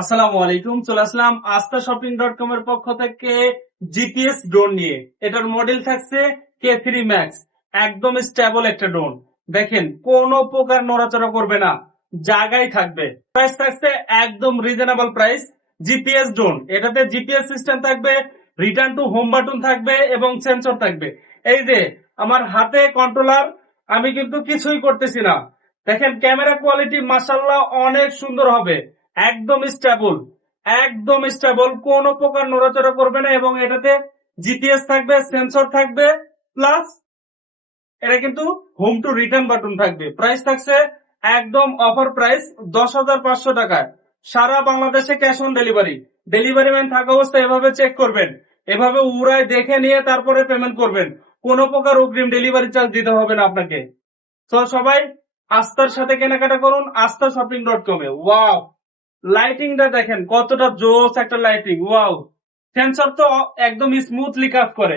আসসালামু আলাইকুম, চলে আসলাম astaShopping.com এর পক্ষ থেকে জিপিএস ড্রোন নিয়ে। এটার মডেল থাকছে K3 Max। একদম স্টেবল একটা ড্রোন। দেখেন কোনো প্রকার নড়াচড়া করবে না, জায়গায় থাকবে। প্রাইস থাকছে একদম রিজনেবল প্রাইস। জিপিএস ড্রোন, এটাতে জিপিএস সিস্টেম থাকবে, রিটার্ন টু হোম বাটন থাকবে এবং সেন্সর থাকবে। এই যে আমার হাতে কন্ট্রোলার, আমি কিন্তু কিছুই করতেছি না। দেখেন ক্যামেরা কোয়ালিটি মাশাআল্লাহ অনেক সুন্দর হবে। একদম স্টেবল, একদম স্টেবল, কোনো প্রকার নড়াচড়া করবে না এবং এটাতে জিপিএস থাকবে, সেন্সর থাকবে, প্লাস এটা কিন্তু হোম টু রিটার্ন বাটন থাকবে। প্রাইস থাকছে একদম অফার প্রাইস 10,500 টাকায়। সারা বাংলাদেশে cash on delivery. Delivery man থাকা অবস্থায় এভাবে চেক করবেন, এভাবে উড়ায় দেখে নিয়ে তারপরে পেমেন্ট করবেন। কোনো প্রকার অগ্রিম ডেলিভারি চার্জ দিতে হবে না আপনাকে। তো সবাই আস্থার সাথে কেনাকাটা করুন astaShopping.com এ। ওয়াও, লাইটিংটা দেখেন কতটা জোস একটা লাইটিং। ওয়াও, সেন্সর তো একদম স্মুথলি কাজ করে।